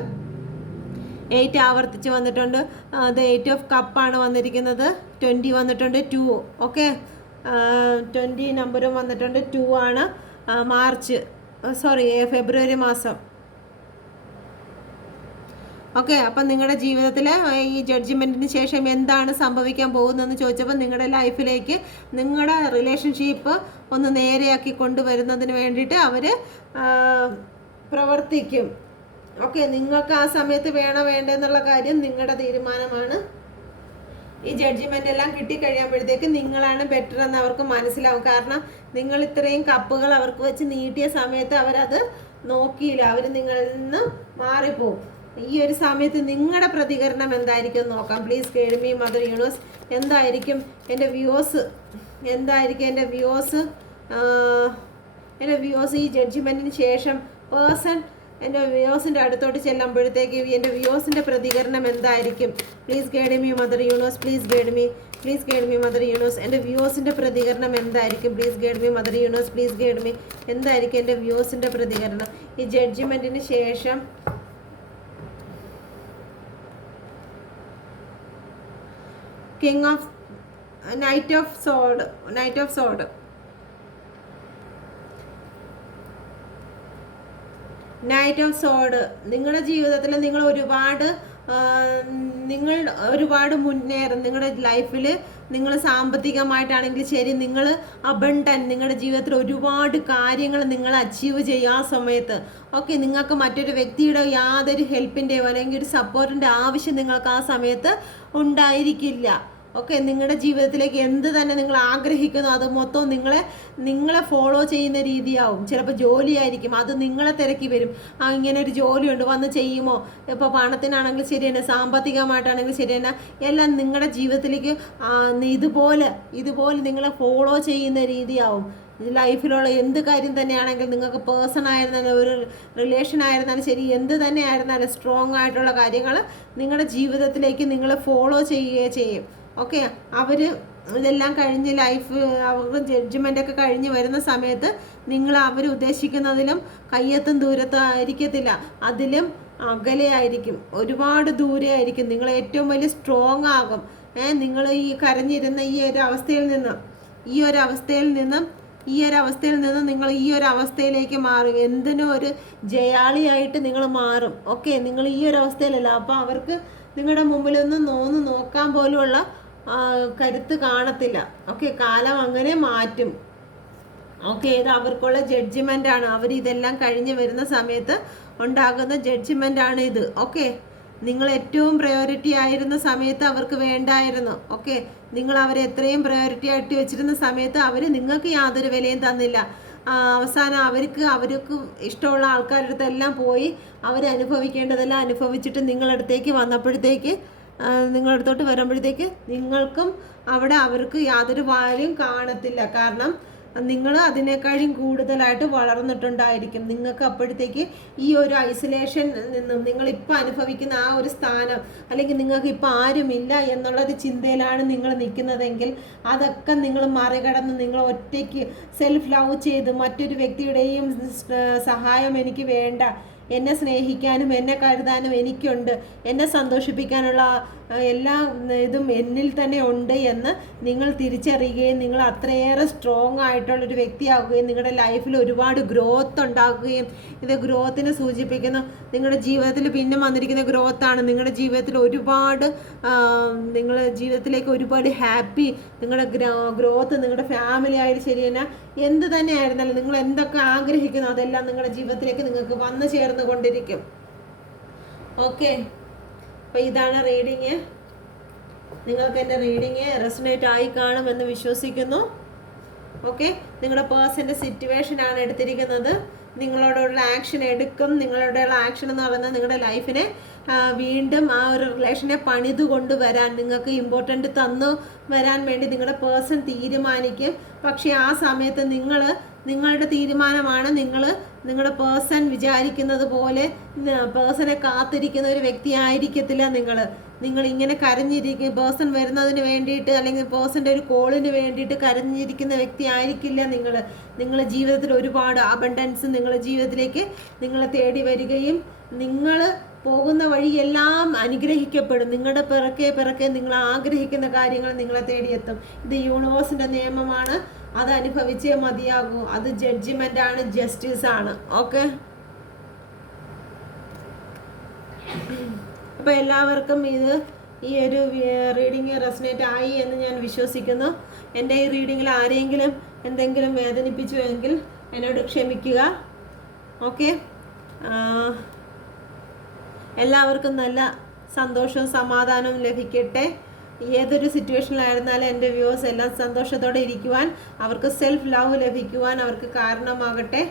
8 ആവർത്തിച്ച് വന്നിട്ടുണ്ട്. അത് 8 ഓഫ് കപ്പാണ് വന്നിരിക്കുന്നത്. 20 വന്നിട്ടുണ്ട്. 2, ഓക്കെ, 20 നമ്പറും വന്നിട്ടുണ്ട്. 2 ആണ്. ഫെബ്രുവരി മാസം. ഓക്കെ, അപ്പം നിങ്ങളുടെ ജീവിതത്തിൽ ഈ ജഡ്ജിമെൻറ്റിന് ശേഷം എന്താണ് സംഭവിക്കാൻ പോകുന്നതെന്ന് ചോദിച്ചപ്പോൾ നിങ്ങളുടെ ലൈഫിലേക്ക് നിങ്ങളുടെ റിലേഷൻഷിപ്പ് ഒന്ന് നേരെയാക്കി കൊണ്ടുവരുന്നതിന് വേണ്ടിയിട്ട് അവർ പ്രവർത്തിക്കും. ഓക്കെ, നിങ്ങൾക്ക് ആ സമയത്ത് വേണ്ടെന്നുള്ള കാര്യം നിങ്ങളുടെ തീരുമാനമാണ്. ഈ ജഡ്ജിമെൻ്റ് എല്ലാം കിട്ടിക്കഴിയുമ്പോഴത്തേക്ക് നിങ്ങളാണ് ബെറ്റർ എന്ന് അവർക്ക് മനസ്സിലാവും. കാരണം നിങ്ങൾ ഇത്രയും കപ്പുകൾ അവർക്ക് വെച്ച് നീട്ടിയ സമയത്ത് അവരത് നോക്കിയില്ല, അവർ നിങ്ങളിൽ നിന്ന് മാറിപ്പോവും. ഈ ഒരു സമയത്ത് നിങ്ങളുടെ പ്രതികരണം എന്തായിരിക്കും നോക്കാം. Please guide me mother universe. എന്തായിരിക്കും എൻ്റെ വ്യൂസ്? എൻ്റെ വ്യൂസ് ഈ ജഡ്ജിമെൻറ്റിന് ശേഷം പേഴ്സൺ എൻ്റെ വ്യൂസിൻ്റെ അടുത്തോട്ട് ചെല്ലുമ്പോഴത്തേക്ക് എൻ്റെ വ്യൂസിൻ്റെ പ്രതികരണം എന്തായിരിക്കും? Please guide me mother universe, please guide me mother universe. എൻ്റെ വ്യൂസിൻ്റെ പ്രതികരണം എന്തായിരിക്കും? Please guide me mother universe, please guide me. എന്തായിരിക്കും എൻ്റെ വ്യൂസിൻ്റെ പ്രതികരണം ഈ ജഡ്ജിമെൻറ്റിന് ശേഷം? King of knight of സോഡ്. Knight of സോഡ്. നിങ്ങളുടെ ജീവിതത്തിൽ നിങ്ങൾ ഒരുപാട് മുന്നേറും. നിങ്ങളുടെ ലൈഫിൽ നിങ്ങൾ സാമ്പത്തികമായിട്ടാണെങ്കിൽ ശരി, നിങ്ങൾ നിങ്ങളുടെ ജീവിതത്തിൽ ഒരുപാട് കാര്യങ്ങൾ നിങ്ങൾ അച്ചീവ് ചെയ്യും ആ സമയത്ത്. ഓക്കെ, നിങ്ങൾക്ക് മറ്റൊരു വ്യക്തിയുടെ യാതൊരു ഹെൽപ്പിൻ്റെയോ അല്ലെങ്കിൽ ഒരു സപ്പോർട്ടിൻ്റെ ആവശ്യം നിങ്ങൾക്ക് ആ സമയത്ത് ഉണ്ടായിരിക്കില്ല. ഓക്കെ, നിങ്ങളുടെ ജീവിതത്തിലേക്ക് എന്ത് തന്നെ നിങ്ങൾ ആഗ്രഹിക്കുന്നു അത് മൊത്തം നിങ്ങളെ ഫോളോ ചെയ്യുന്ന രീതിയാവും. ചിലപ്പോൾ ജോലിയായിരിക്കും, അത് നിങ്ങളെ തിരക്കി വരും. ഇങ്ങനെ ഒരു ജോലിയുണ്ട്, വന്ന് ചെയ്യുമോ? ഇപ്പോൾ പണത്തിനാണെങ്കിൽ ശരി തന്നെ, സാമ്പത്തികമായിട്ടാണെങ്കിൽ ശരി തന്നെ, എല്ലാം നിങ്ങളുടെ ജീവിതത്തിലേക്ക് ഇതുപോലെ നിങ്ങളെ ഫോളോ ചെയ്യുന്ന രീതിയാവും. ലൈഫിലുള്ള എന്ത് കാര്യം തന്നെയാണെങ്കിൽ, നിങ്ങൾക്ക് പേഴ്സൺ ആയിരുന്നാലും ഒരു റിലേഷൻ ആയിരുന്നാലും ശരി, എന്ത് തന്നെ ആയിരുന്നാലും സ്ട്രോങ് ആയിട്ടുള്ള കാര്യങ്ങൾ നിങ്ങളുടെ ജീവിതത്തിലേക്ക് നിങ്ങളെ ഫോളോ ചെയ്യുകയും ചെയ്യും. ഓക്കെ, ഇതെല്ലാം കഴിഞ്ഞ് അവർക്ക് ജഡ്ജ്മെൻ്റൊക്കെ കഴിഞ്ഞ് വരുന്ന സമയത്ത് അവർ ഉദ്ദേശിക്കുന്നതിലും കയ്യെത്തും ദൂരത്തും ആയിരിക്കത്തില്ല, അതിലും അകലെയായിരിക്കും, ഒരുപാട് ദൂരെ ആയിരിക്കും. നിങ്ങൾ ഏറ്റവും വലിയ സ്ട്രോങ് ആകും. നിങ്ങൾ ഈ കരഞ്ഞിരുന്ന ഈ ഒരു അവസ്ഥയിൽ നിന്നും ഈ ഒരു അവസ്ഥയിൽ നിന്ന് നിങ്ങൾ ഈ ഒരു അവസ്ഥയിലേക്ക് മാറും. എന്തിനും ഒരു ജയാളിയായിട്ട് നിങ്ങൾ മാറും. ഓക്കെ, നിങ്ങൾ ഈ ഒരു അവസ്ഥയിലല്ല. അപ്പോൾ അവർക്ക് നിങ്ങളുടെ മുമ്പിലൊന്നും നോക്കാൻ പോലുമുള്ള കരുത്ത് കാണത്തില്ല. ഓക്കെ, കാലം അങ്ങനെ മാറ്റും. ഓക്കെ, ഇത് അവർക്കുള്ള ജഡ്ജിമെൻ്റ് ആണ്. അവർ ഇതെല്ലാം കഴിഞ്ഞ് വരുന്ന സമയത്ത് ഉണ്ടാകുന്ന ജഡ്ജിമെൻ്റ് ആണ് ഇത്. ഓക്കെ, നിങ്ങൾ ഏറ്റവും പ്രയോറിറ്റി ആയിരുന്ന സമയത്ത് അവർക്ക് വേണ്ടായിരുന്നു. ഓക്കെ, നിങ്ങൾ അവരെ എത്രയും പ്രയോറിറ്റി ആയിട്ട് വെച്ചിരുന്ന സമയത്ത് അവർ നിങ്ങൾക്ക് യാതൊരു വിലയും തന്നില്ല. അവസാനം അവർക്ക് ഇഷ്ടമുള്ള ആൾക്കാരുടെ അടുത്തെല്ലാം പോയി അവരനുഭവിക്കേണ്ടതെല്ലാം അനുഭവിച്ചിട്ട് നിങ്ങളടുത്തേക്ക് വന്നപ്പോഴത്തേക്ക്, നിങ്ങളടുത്തോട്ട് വരുമ്പോഴത്തേക്ക് നിങ്ങൾക്കും അവിടെ അവർക്ക് യാതൊരു വാല്യം കാണത്തില്ല. കാരണം നിങ്ങൾ അതിനേക്കാളും കൂടുതലായിട്ട് വളർന്നിട്ടുണ്ടായിരിക്കും. നിങ്ങൾക്ക് അപ്പോഴത്തേക്ക് ഈ ഒരു ഐസൊലേഷൻ നിന്നും നിങ്ങളിപ്പോൾ അനുഭവിക്കുന്ന ആ ഒരു സ്ഥാനം, അല്ലെങ്കിൽ നിങ്ങൾക്ക് ഇപ്പോൾ ആരുമില്ല എന്നുള്ളൊരു ചിന്തയിലാണ് നിങ്ങൾ നിൽക്കുന്നതെങ്കിൽ അതൊക്കെ നിങ്ങൾ മറികടന്ന് നിങ്ങൾ ഒറ്റയ്ക്ക് സെൽഫ് ലവ് ചെയ്ത് മറ്റൊരു വ്യക്തിയുടെയും സഹായം എനിക്ക് വേണ്ട, എന്നെ സ്നേഹിക്കാനും എന്നെ കരുതാനും എനിക്കുണ്ട്, എന്നെ സന്തോഷിപ്പിക്കാനുള്ള എല്ലാ ഇതും എന്നിൽ തന്നെ ഉണ്ട് എന്ന് നിങ്ങൾ തിരിച്ചറിയുകയും നിങ്ങൾ അത്രയേറെ സ്ട്രോങ് ആയിട്ടുള്ളൊരു വ്യക്തിയാകുകയും നിങ്ങളുടെ ലൈഫിൽ ഒരുപാട് ഗ്രോത്ത് ഉണ്ടാക്കുകയും, ഇത് ഗ്രോത്തിനെ സൂചിപ്പിക്കുന്നു. നിങ്ങളുടെ ജീവിതത്തിൽ പിന്നെ വന്നിരിക്കുന്ന ഗ്രോത്താണ്. നിങ്ങളുടെ ജീവിതത്തിൽ ഒരുപാട് നിങ്ങളുടെ ജീവിതത്തിലേക്ക് ഒരുപാട് ഹാപ്പി, നിങ്ങളുടെ ഗ്രോത്ത്, നിങ്ങളുടെ ഫാമിലി ആയാലും ശരി തന്നെ എന്ത് തന്നെ ആയിരുന്നാലും നിങ്ങൾ എന്തൊക്കെ ആഗ്രഹിക്കുന്നു അതെല്ലാം നിങ്ങളുടെ ജീവിതത്തിലേക്ക് നിങ്ങൾക്ക് വന്നു ചേർന്നുകൊണ്ടിരിക്കും. ഓക്കെ, അപ്പോൾ ഇതാണ് റീഡിങ്. നിങ്ങൾക്ക് എൻ്റെ റീഡിങ് റെസൊനേറ്റ് ആയി കാണുമെന്ന് വിശ്വസിക്കുന്നു. ഓക്കെ, നിങ്ങളുടെ പേഴ്സൻ്റെ സിറ്റുവേഷനാണ് എടുത്തിരിക്കുന്നത്. നിങ്ങളോടുള്ള ആക്ഷൻ എടുക്കും. നിങ്ങളുടെയുള്ള ആക്ഷൻ എന്ന് പറയുന്നത് നിങ്ങളുടെ ലൈഫിനെ വീണ്ടും ആ ഒരു റിലേഷനെ പണിത് കൊണ്ടുവരാൻ, നിങ്ങൾക്ക് ഇമ്പോർട്ടൻ്റ് തന്നു വരാൻ വേണ്ടി നിങ്ങളുടെ പേഴ്സൺ തീരുമാനിക്കും. പക്ഷേ ആ സമയത്ത് നിങ്ങളുടെ തീരുമാനമാണ്. നിങ്ങളുടെ പേഴ്സൺ വിചാരിക്കുന്നത് പോലെ പേഴ്സണെ കാത്തിരിക്കുന്ന ഒരു വ്യക്തി ആയിരിക്കത്തില്ല. നിങ്ങൾ ഇങ്ങനെ കരഞ്ഞിരിക്കും പേഴ്സൺ വരുന്നതിന് വേണ്ടിയിട്ട്, അല്ലെങ്കിൽ പേഴ്സൻ്റെ ഒരു കോളിന് വേണ്ടിയിട്ട് കരഞ്ഞിരിക്കുന്ന വ്യക്തി ആയിരിക്കില്ല. നിങ്ങളുടെ ജീവിതത്തിൽ ഒരുപാട് അബണ്ടൻസ് നിങ്ങളുടെ ജീവിതത്തിലേക്ക് നിങ്ങളെ തേടി വരികയും നിങ്ങൾ പോകുന്ന വഴിയെല്ലാം അനുഗ്രഹിക്കപ്പെടും. നിങ്ങളുടെ പിറക്കെ നിങ്ങൾ ആഗ്രഹിക്കുന്ന കാര്യങ്ങൾ നിങ്ങളെ തേടിയെത്തും. ഇത് യൂണിവേഴ്സിൻ്റെ നിയമമാണ്. അത് അനുഭവിച്ചേ മതിയാകൂ. അത് ജഡ്ജിമെൻ്റ് ആണ്, ജസ്റ്റിസ് ആണ്. ഓക്കെ, അപ്പോൾ എല്ലാവർക്കും ഈ ഒരു റീഡിങ് റെസൊനേറ്റ് ആയി എന്ന് ഞാൻ വിശ്വസിക്കുന്നു. എൻ്റെ ഈ റീഡിങ്ങിൽ ആരെങ്കിലും എന്തെങ്കിലും വേദനിപ്പിച്ചു എങ്കിൽ എന്നോട് ക്ഷമിക്കുക. ഓക്കെ, എല്ലാവർക്കും നല്ല സന്തോഷവും സമാധാനവും ലഭിക്കട്ടെ. ഏതൊരു സിറ്റുവേഷനിലായിരുന്നാലും എൻ്റെ വ്യൂവേഴ്സ് എല്ലാം സന്തോഷത്തോടെ ഇരിക്കുവാൻ, അവർക്ക് സെൽഫ് ലവ് ലഭിക്കുവാൻ അവർക്ക് കാരണമാകട്ടെ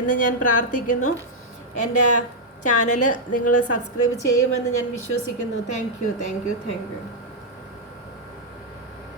എന്ന് ഞാൻ പ്രാർത്ഥിക്കുന്നു. എൻ്റെ ചാനൽ നിങ്ങൾ സബ്സ്ക്രൈബ് ചെയ്യുമെന്ന് ഞാൻ വിശ്വസിക്കുന്നു. Thank you.